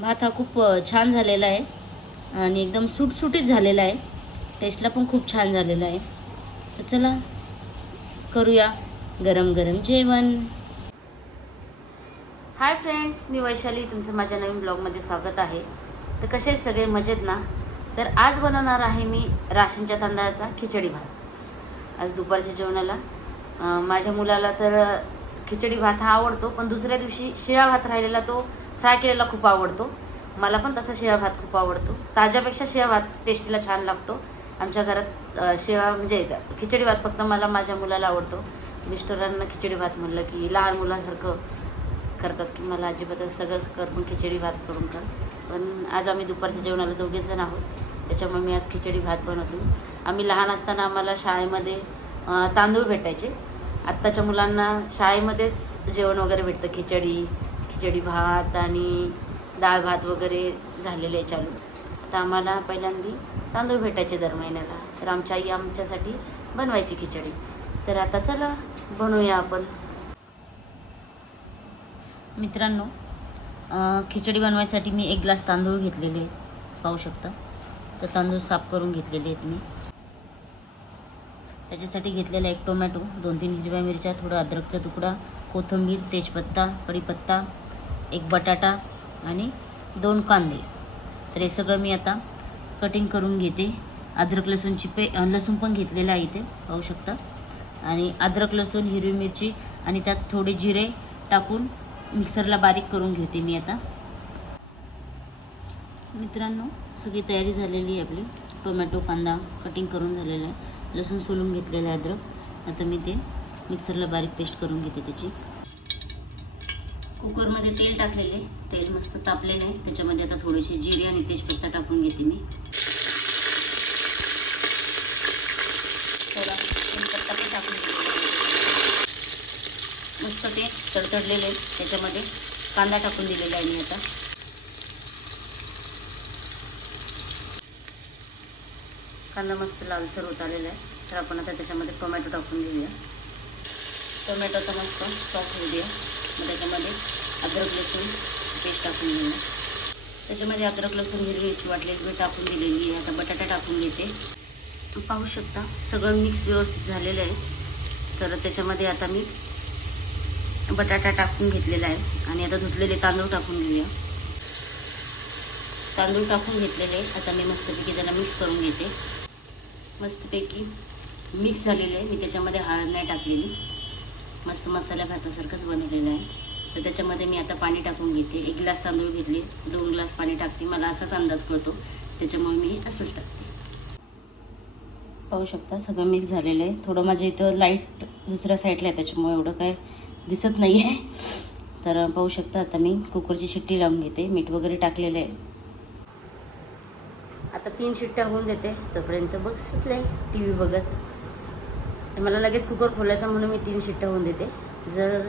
भात हा खूप छान झालेला आहे. आणि एकदम सुटसुटीत झालेला आहे. टेस्टला पण खूप छान झालेला आहे. तर चला करूया गरम गरम जेवण. हाय फ्रेंड्स मी वैशाली. तुमचं माझ्या नवीन ब्लॉगमध्ये स्वागत आहे. तर कसे सगळे? मजेत ना? तर आज बनवणार आहे मी राशनच्या तांदळाचा खिचडी भात. आज दुपारच्या जेवणाला. माझ्या मुलाला तर खिचडी भात हा आवडतो पण दुसऱ्या दिवशी शिळा भात राहिलेला तो फ्राय केलेला खूप आवडतो. मला पण तसा शिळा भात खूप आवडतो. ताज्यापेक्षा शिळा भात टेस्टीला छान लागतो. आमच्या घरात अं, शिळा म्हणजे खिचडी भात फक्त मला माझ्या मुलाला आवडतो. मिस्टरांना खिचडी भात म्हणलं की लहान मुलासारखं करतात की मला अजिबात सगळंच कर पण खिचडी भात सोडून कर. पण आज आम्ही दुपारच्या जेवणाला दोघेच जण आहोत. त्याच्यामुळे मी आज खिचडी भात बनवतो. आम्ही लहान असताना आम्हाला शाळेमध्ये तांदूळ भेटायचे. आत्ताच्या मुलांना शाळेमध्येच जेवण वगैरे भेटतं खिचडी खिचडी भात आणि डाळ भात वगैरे झालेले आहे चालू. आता आम्हाला पहिल्यांदी तांदूळ भेटायचे दर महिन्याला. तर आमच्या आई आमच्यासाठी बनवायची खिचडी. तर आता चला बनवूया आपण. मित्रांनो खिचडी बनवायसाठी मी एक ग्लास तांदूळ घेतलेले आहेत. पाहू शकता. तर तांदूळ साफ करून घेतलेले आहेत मी. त्याच्यासाठी घेतलेला एक टोमॅटो दोन तीन हिरव्या मिरच्या थोडा अद्रकचा तुकडा कोथिंबीर तेजपत्ता कढीपत्ता एक बटाटा आणि दोन कांदे. तर हे सगळं मी आता कटिंग करून घेते. अद्रक लसूणची पे लसूण पण घेतलेलं आहे इथे पाहू शकता. आणि अद्रक लसूण हिरवी मिरची आणि त्यात थोडे जिरे टाकून मिक्सरला बारीक करून घेते मी आता. मित्रांनो सगळी तयारी झालेली आहे आपली. टोमॅटो कांदा कटिंग करून झालेला आहे. लसूण सोलून घेतलेलं आहे अद्रक. आता मी ते मिक्सरला बारीक पेस्ट करून घेते त्याची. कुकरमध्ये तेल टाकलेले तेल मस्त तापलेलं आहे. त्याच्यामध्ये आता थोडेसे जिरे आणि तेजपत्ता टाकून घेते मी. थोडा तेजपत्ता पण टाकून घेते. मस्त ते तडतडलेले आहे. त्याच्यामध्ये कांदा टाकून दिलेला आहे मी आता. कांदा मस्त लालसर होत आलेला आहे. तर आपण आता त्याच्यामध्ये टोमॅटो टाकून देऊया टोमॅटोचा मस्त सॉस होऊ द्या. त्याच्यामध्ये अद्रक लसूण पेस्ट टाकून घेऊया त्याच्यामध्ये अद्रक लसूण हिरवी मिरची वाटलेली मी टाकून दिलेली आहे. आता बटाटा टाकून घेते. पाहू शकता सगळं मिक्स व्यवस्थित झालेलं आहे. तर त्याच्यामध्ये आता मी बटाटा टाकून घेतलेला आहे. आणि आता धुतलेले तांदूळ टाकून घेऊया. तांदूळ टाकून घेतलेले. आता मी मस्तपैकी त्याला मिक्स करून घेते. मस्तपैकी मिक्स झालेले आहे. मी त्याच्यामध्ये हळद नाही टाकलेली. मस्त मसाल्या भातासारखंच बनवलेलं आहे. तर त्याच्यामध्ये मी आता पाणी टाकून घेते. एक ग्लास तांदूळ घेतले. दोन ग्लास पाणी टाकते. मला असाच अंदाज कळतो. त्याच्यामुळे मी असंच टाकते. पाहू शकता सगळं मिक्स झालेलं आहे. थोडं माझ्या इथं लाइट दुसऱ्या साईडला आहे. त्याच्यामुळे एवढं काय दिसत नाही आहे तर पाहू शकता आता मी कुकरची शिट्टी लावून घेते. मीठ वगैरे टाकलेलं आहे. आता तीन शिट्ट्या होऊन देते तोपर्यंत बघ सुटलं आहे टी व्ही बघत. तर मला लगेच कुकर खोलायचा म्हणून मी तीन शिट्ट्या होऊन देते. जर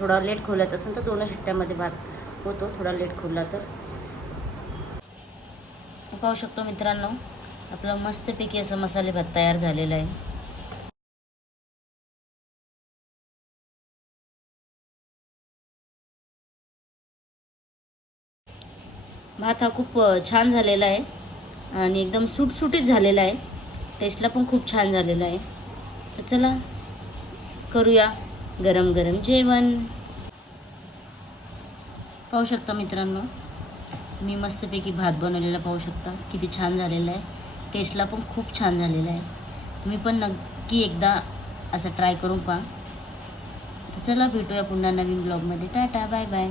थोडा लेट खोलत असेल तर दोन शिट्ट्यामध्ये भात होतो थोडा लेट खोलला तर. पाहू शकतो मित्रांनो आपला मस्तपैकी असं मसाले भात तयार झालेला आहे. भात हा खूप छान झालेला आहे आणि एकदम सुटसुटीत झालेला आहे. टेस्टला पण खूप छान झालेला आहे. चला करूया गरम गरम जेवण. पाहू शकता मित्रांनो मी मस्तपैकी भात बनवलेला पाहू शकता. किती छान झालेला आहे. टेस्टला पण खूप छान झालेला आहे. तुम्ही पण नक्की एकदा असं ट्राय करून पहा. चला भेटूया पुन्हा नवीन ब्लॉगमध्ये टाटा बाय बाय